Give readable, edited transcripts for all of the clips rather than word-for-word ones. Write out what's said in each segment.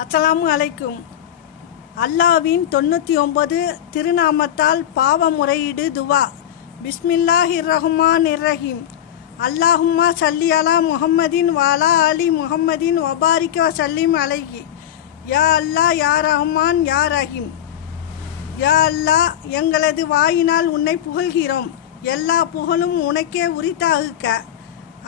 அஸ்ஸலாமு அலைக்கும். அல்லாவின் 99 திருநாமத்தால் பாவ முறையீடு துவா. பிஸ்மில்லாஹிர் ரஹ்மானிர் ரஹீம். அல்லாஹும்மா சல்லி அலா முஹம்மதின் வாலா அலி முஹம்மதின் வபாரிக வசல்லிம் அலைஹி. யா அல்லாஹ், யா ரஹ்மான், யா ரஹீம். யா அல்லாஹ், எங்களது வாயினால் உன்னை புகழ்கிறோம். எல்லா புகழும் உனக்கே உரித்தாகுக.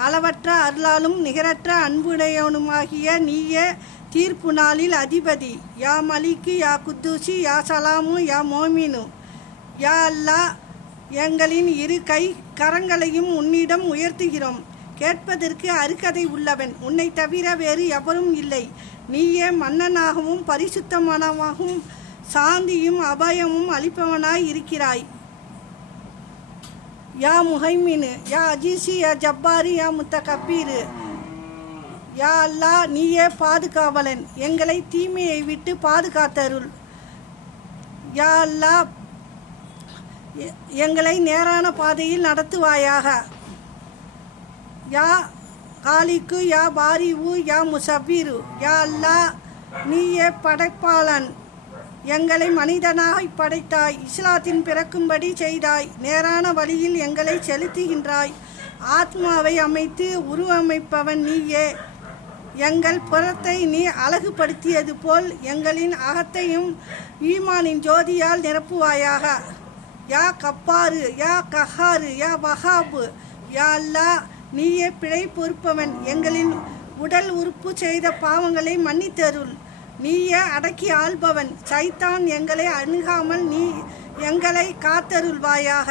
அளவற்ற அருளாலும் நிகரற்ற அன்புடையவனுமாகிய நீயே தீர்ப்பு நாளில் அதிபதி. யா மலிக்கு, யா குத்தூசி, யா சலாமு, யா மோமினு. யா அல்லாஹ், எங்களின் இரு கரங்களையும் உன்னிடம் உயர்த்துகிறோம். கேட்பதற்கு அருகதை உள்ளவன் உன்னை தவிர வேறு எவரும் இல்லை. நீயே மன்னனாகவும் பரிசுத்தமானவாகவும் சாந்தியும் அபயமும் அளிப்பவனாய் இருக்கிறாய். யா முஹைமினு, யா அஜீசி, யா ஜப்பாரி, யா முத்தகப்பீரு. யா அல்லாஹ், நீயே பாதுகாவலன். எங்களை தீமையை விட்டு பாதுகாத்தருள். யா அல்லாஹ், எங்களை நேரான பாதையில் நடத்துவாயாக. யா காலிக்கு, யா பாரிவு, யா முசப்பீரு. யா அல்லாஹ், நீயே படைப்பாளன். எங்களை மனிதனாக படைத்தாய். இஸ்லாத்தின் பிறக்கும்படி செய்தாய். நேரான வழியில் எங்களை செலுத்துகின்றாய். ஆத்மாவை அமைத்து உருவமைப்பவன் நீயே. எங்கள் புறத்தை நீ அழகுபடுத்தியது போல் எங்களின் அகத்தையும் ஈமானின் ஜோதியால் நிரப்புவாயாக. யா கப்பாரு, யா கஹாரு, யா வஹாபு. யா அல்லாஹ், நீயே பிழை பொறுப்பவன். எங்களின் உடல் உறுப்பு செய்த பாவங்களை மன்னித்தருள். நீயே அடக்கி ஆள்பவன். சைத்தான் எங்களை அணுகாமல் நீ எங்களை காத்தருள்வாயாக.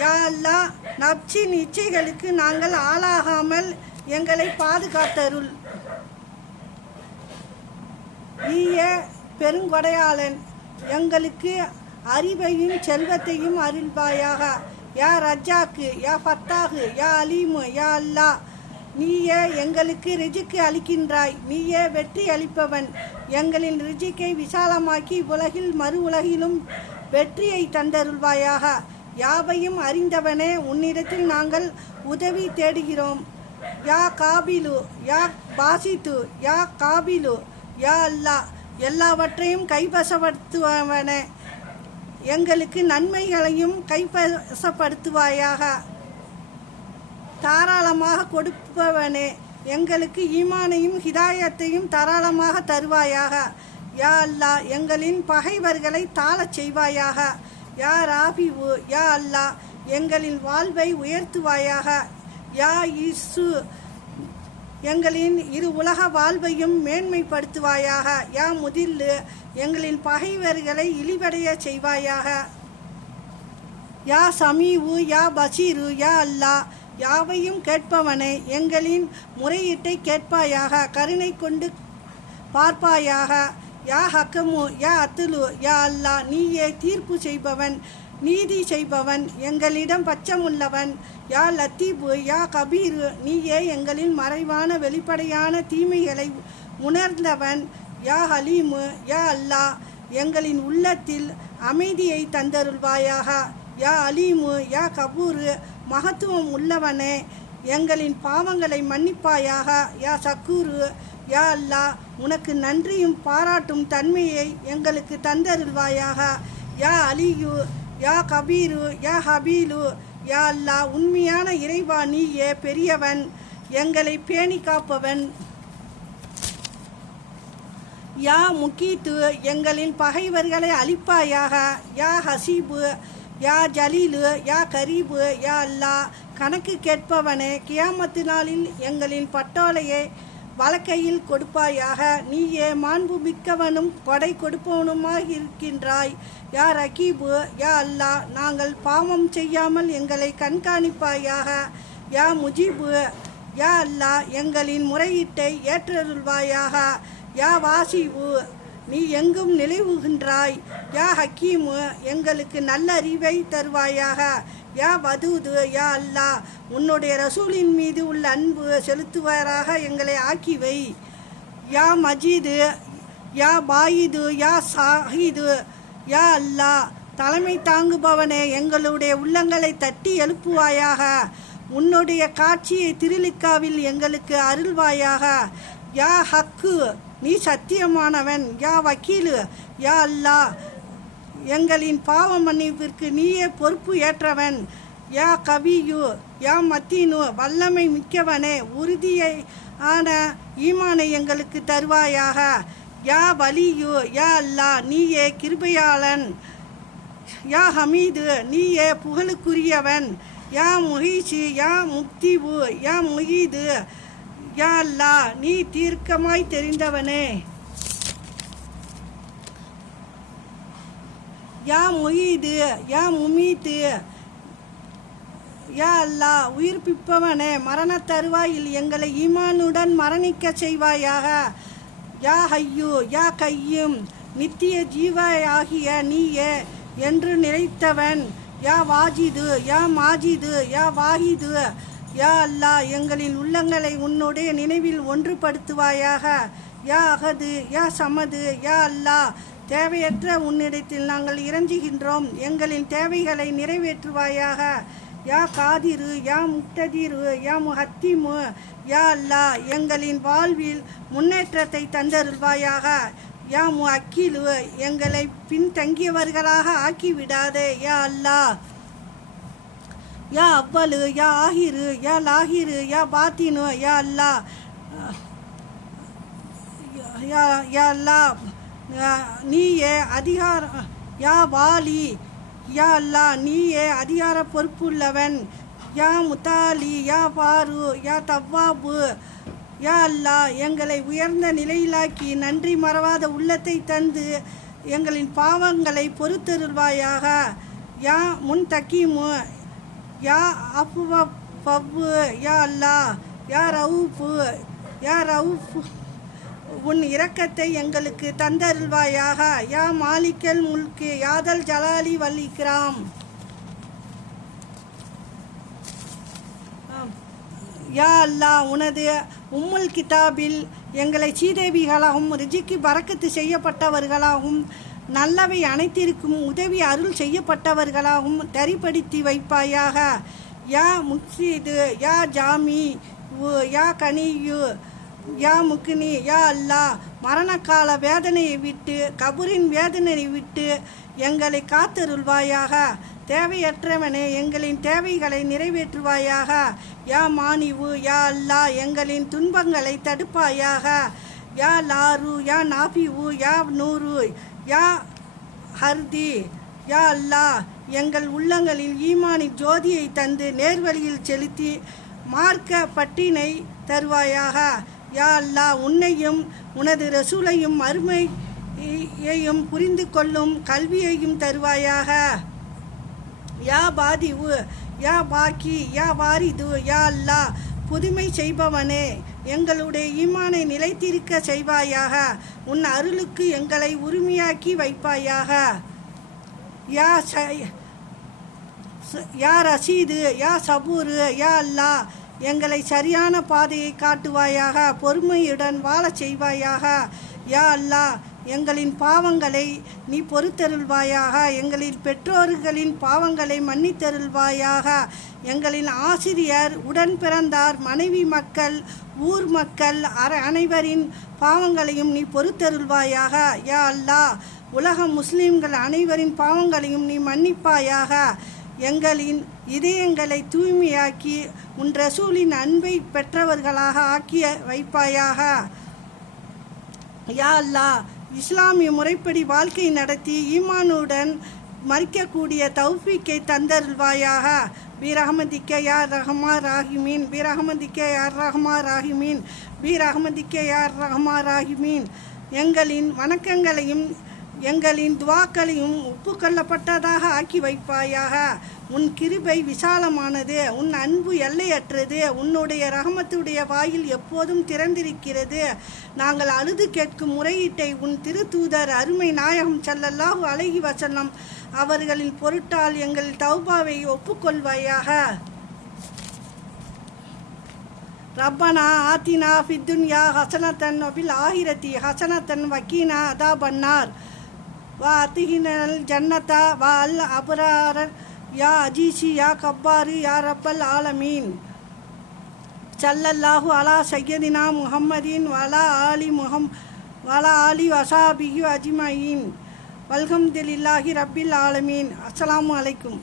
யா அல்லாஹ், நப்சின் இச்சைகளுக்கு நாங்கள் ஆளாகாமல் எங்களை பாதுகாத்தருள். நீயே பெருங்கொடையாளன். எங்களுக்கு அறிவையும் செல்வத்தையும் அருள்வாயாக. யா ரஜாக்கு, யா ஃபத்தாகு, யா அலீமு. யா அல்லாஹ், நீயே எங்களுக்கு ரிஜிக்கு அளிக்கின்றாய். நீயே வெற்றி அளிப்பவன். எங்களின் ரிஜிக்கை விசாலமாக்கி உலகில் மறு உலகிலும் வெற்றியை தந்தருள்வாயாக. யாவையும் அறிந்தவனே, உன்னிடத்தில் நாங்கள் உதவி தேடுகிறோம். யா காபிலு, யா பாசித்து, யா காபிலு. யா அல்லாஹ், எல்லாவற்றையும் கைவசப்படுத்துவனே, எங்களுக்கு நன்மைகளையும் கைவசப்படுத்துவாயாக. தாராளமாக கொடுப்பவனே, எங்களுக்கு ஈமானையும் ஹிதாயத்தையும் தாராளமாக தருவாயாக. யா அல்லாஹ், எங்களின் பகைவர்களை தாழச் செய்வாயாக. யா ராபிவு, யா அல்லாஹ், எங்களின் வாழ்வை உயர்த்துவாயாக. யா இசு, எங்களின் இரு உலக வாழ்வையும் மேன்மைப்படுத்துவாயாக. யா முதில்லு, எங்களின் பகைவர்களை இழிவடைய செய்வாயாக. யா சமீவு, யா பசீரு. யா அல்லாஹ், யாவையும் கேட்பவனே, எங்களின் முறையீட்டை கேட்பாயாக. கருணை கொண்டு பார்ப்பாயாக. யா ஹக்கமு, யா அத்துலு. யா அல்லாஹ், நீயே தீர்ப்பு செய்பவன், நீதி செய்பவன், எங்களிடம் பச்சமுள்ளவன். யா லத்தீபு, யா கபீரு. நீயே எங்களின் மறைவான வெளிப்படையான தீமைகளை உணர்ந்தவன். யா ஹலீமு. யா அல்லாஹ், எங்களின் உள்ளத்தில் அமைதியை தந்தருள்வாயாக. யா அலீமு, யா கபூரு. மகத்துவம் உள்ளவனே, எங்களின் பாவங்களை மன்னிப்பாயாக. யா சக்கூரு. யா அல்லாஹ், உனக்கு நன்றியும் பாராட்டும் தன்மையை எங்களுக்கு தந்தருள்வாயாக. யா அலியு, யா கபீரு, யா ஹபீலு. யா அல்லாஹ், உண்மையான இறைவா, நீயே பெரியவன், எங்களை பேணி காப்பவன். யா முகீத்து, எங்களின் பகைவர்களை அழிப்பாயாக. யா ஹசீபு, யா ஜலீலு, யா கரீபு. யா அல்லாஹ், கணக்கு கேட்பவனே, கியாமத்து நாளில் எங்களின் பட்டோலையை வழக்கையில் கொடுப்பாயாக. நீயே மாண்பு மிக்கவனும் கொடை கொடுப்பவனுமாக இருக்கின்றாய். யா ரகீபு. யா அல்லாஹ், நாங்கள் பாவம் செய்யாமல் எங்களை கண்காணிப்பாயாக. யா முஜீபு. யா அல்லாஹ், எங்களின் முறையீட்டை ஏற்றருள்வாயாக. யா வாசிவு, நீ எங்கும் நிலைவுகின்றாய். யா ஹக்கீமு, எங்களுக்கு நல்ல அறிவை தருவாயாக. யா வதூது. யா அல்லாஹ், உன்னுடைய ரசூலின் மீது உள்ள அன்பு செலுத்துவராக எங்களை ஆக்கிவை. யா மஜீது, யா பாயிது, யா சாஹிது. யா அல்லாஹ், தலைமை தாங்குபவனே, எங்களுடைய உள்ளங்களை தட்டி எழுப்புவாயாக. உன்னுடைய காட்சியை திருலிக்காவில் எங்களுக்கு அருள்வாயாக. யா ஹக்கு நீ சத்தியமானவன். யா வக்கீலு யா அல்லாஹ் எங்களின் பாவ மன்னிப்பிற்கு நீயே பொறுப்பு ஏற்றவன். யா கவியு யா மத்தீனு வல்லமை மிக்கவனே, உறுதியான ஈமானை எங்களுக்கு தருவாயாக. யா வலியு யா அல்லாஹ் நீயே கிருபையாளன். யா ஹமீது நீயே புகழுக்குரியவன். யா முஹீஷு யா முக்திவு யா முஹீது யா அல்லாஹ் நீ தீர்க்கமாய் தெரிந்தவனே. யா முயீது யா முமீத்து யா அல்லாஹ் உயிர்ப்பிப்பவனே, மரண தருவாயில் எங்களை ஈமானுடன் மரணிக்க செய்வாயாக. யா ஹய்யு யா கையும் நித்திய ஜீவாகிய நீயே என்று நிலைத்தவன். யா வாஜிது யா மாஜிது யா வாஹிது யா அல்லாஹ் எங்களின் உள்ளங்களை உன்னுடைய நினைவில் ஒன்றுபடுத்துவாயாக. யா அகது யா சமது யா அல்லாஹ் தேவையற்ற உன்னிடத்தில் நாங்கள் இறஞ்சுகின்றோம், எங்களின் தேவைகளை நிறைவேற்றுவாயாக. யா காதிரு யா முக்ததிரு யா முஹத்திமு யா அல்லாஹ் எங்களின் வாழ்வில் முன்னேற்றத்தை தந்தருள்வாயாக. யா முஅக்கிலு எங்களை பின்தங்கியவர்களாக ஆக்கிவிடாதே யா அல்லாஹ். யா அவ்வலு யா ஆஹிரு யா லாஹிரு யா பாத்தினு யா அல்லாஹ் யா அல்லாஹ் நீயே அதிகார யா வாலி யா அல்லாஹ் நீயே அதிகார பொறுப்புள்ளவன். யா முத்தாலி யா பாரு யா தவ்வாபு யா அல்லாஹ் எங்களை உயர்ந்த நிலையிலாக்கி நன்றி மறவாத உள்ளத்தை தந்து எங்களின் பாவங்களை பொறுத்தருள்வாயாக. யா முன்தக்கீமு யா அஃபு யா அல்லாஹ் யா ரவுஃபு யா ரவுஃபு உன் இரக்கத்தை எங்களுக்கு தந்தருள்வாயாக. யா மாலிக்கல் முல்கு யாதல் ஜலாலி வல் இக்ராம். யா அல்லாஹ் உனது உம்முல் கிதாபில் எங்களை சீதேவிகளாகவும் ரிஜிக்கு பறக்கத்து செய்யப்பட்டவர்களாகவும் நல்லவை அனைத்திற்கும் உதவி அருள் செய்யப்பட்டவர்களாகவும் தரிப்படுத்தி வைப்பாயாக. யா முக்சிது யா ஜாமி யா கனியு யா முக்னி யா அல்லாஹ் மரணக்கால வேதனையை விட்டு கபூரின் வேதனையை விட்டு எங்களை காத்தருள்வாயாக. தேவையற்றவனே எங்களின் தேவைகளை நிறைவேற்றுவாயாக. யா மானிவு யா அல்லாஹ் எங்களின் துன்பங்களை தடுப்பாயாக. யா லாரு யா நாபிவு யா நூறு யா ஹர்தி யா அல்லாஹ் எங்கள் உள்ளங்களில் ஈமானின் ஜோதியை தந்து நேர்வழியில் செலுத்தி மார்க்க பட்டினை தருவாயாக. யா அல்லாஹ் உன்னையும் உனது ரசூலையும் அருமையையும் புரிந்து கொள்ளும் கல்வியையும் தருவாயாக. யா பாதிவு யா பாக்கி யா வாரிது யா அல்லாஹ் புதுமை செய்பவனே எங்களுடைய ஈமானை நிலைத்திருக்க செய்வாயாக. உன் அருளுக்கு எங்களை உரிமையாக்கி வைப்பாயாக. யா ரசீது யா சபூரு யா அல்லாஹ் எங்களை சரியான பாதையை காட்டுவாயாக, பொறுமையுடன் வாழச் செய்வாயாக. யா அல்லாஹ் எங்களின் பாவங்களை நீ பொறுத்தருள்வாயாக. எங்களின் பெற்றோர்களின் பாவங்களை மன்னித்தருள்வாயாக. எங்களின் ஆசிரியர், உடன் பிறந்தார், மனைவி மக்கள், ஊர் மக்கள் அனைவரின் பாவங்களையும் நீ பொறுத்தருள்வாயாக. யா அல்லாஹ் உலக முஸ்லிம்கள் அனைவரின் பாவங்களையும் நீ மன்னிப்பாயாக. எங்களின் இதயங்களை தூய்மையாக்கி உன் ரசூலின் அன்பை பெற்றவர்களாக ஆக்கி வைப்பாயாக. யா அல்லாஹ் இஸ்லாமிய முறைப்படி வாழ்க்கை நடத்தி ஈமானுடன் மறிக்கக்கூடிய தௌஃபீக்கை தந்தருள்வாயாக. பிரஹமதிக்க யார் ரஹ்மா ராஹிமீன், பிரஹமதிக்க யார் ரஹ்மா ராஹிமீன், பிரஹமதிக்க யார் ரஹ்மா ராஹிமீன். எங்களின் வணக்கங்களையும் எங்களின் துவாக்களையும் ஒப்புக்கொள்ளப்பட்டதாக ஆக்கி வைப்பாயாக. உன் கிருபை விசாலமானது, உன் அன்பு எல்லையற்றது, உன்னுடைய ரஹமத்துடைய வாயில் எப்போதும் திறந்திருக்கிறது. நாங்கள் அழுது கேட்கும் முறையீட்டை உன் திருத்தூதர் அருமை நாயகம் ஸல்லல்லாஹு அலைஹி வஸல்லம் அவர்களின் பொருட்டால் எங்கள் தௌபாவை ஒப்புக்கொள்வாயாக. ரப்பனா ஆத்தினா ஃபித்துன்யா ஹசனத்தன் வபில் ஆஹிரத்தி ஹசனத்தன் வக்கீனா அதாபன்னார் வா அத்திஹினல் ஜன்னதா வா அல் அபரார் யா அஜீஷி யா கப்பாரு யா ரப்பல் ஆலமீன். ஸல்லல்லாஹு அலா சய்யதினா முஹம்மதின் வலா ஆலி வசாபிஹி அஜ்மஈன் வல்ஹம்துலில்லாஹி ரப்பில் ஆலமீன். அஸ்ஸலாமு அலைக்கும்.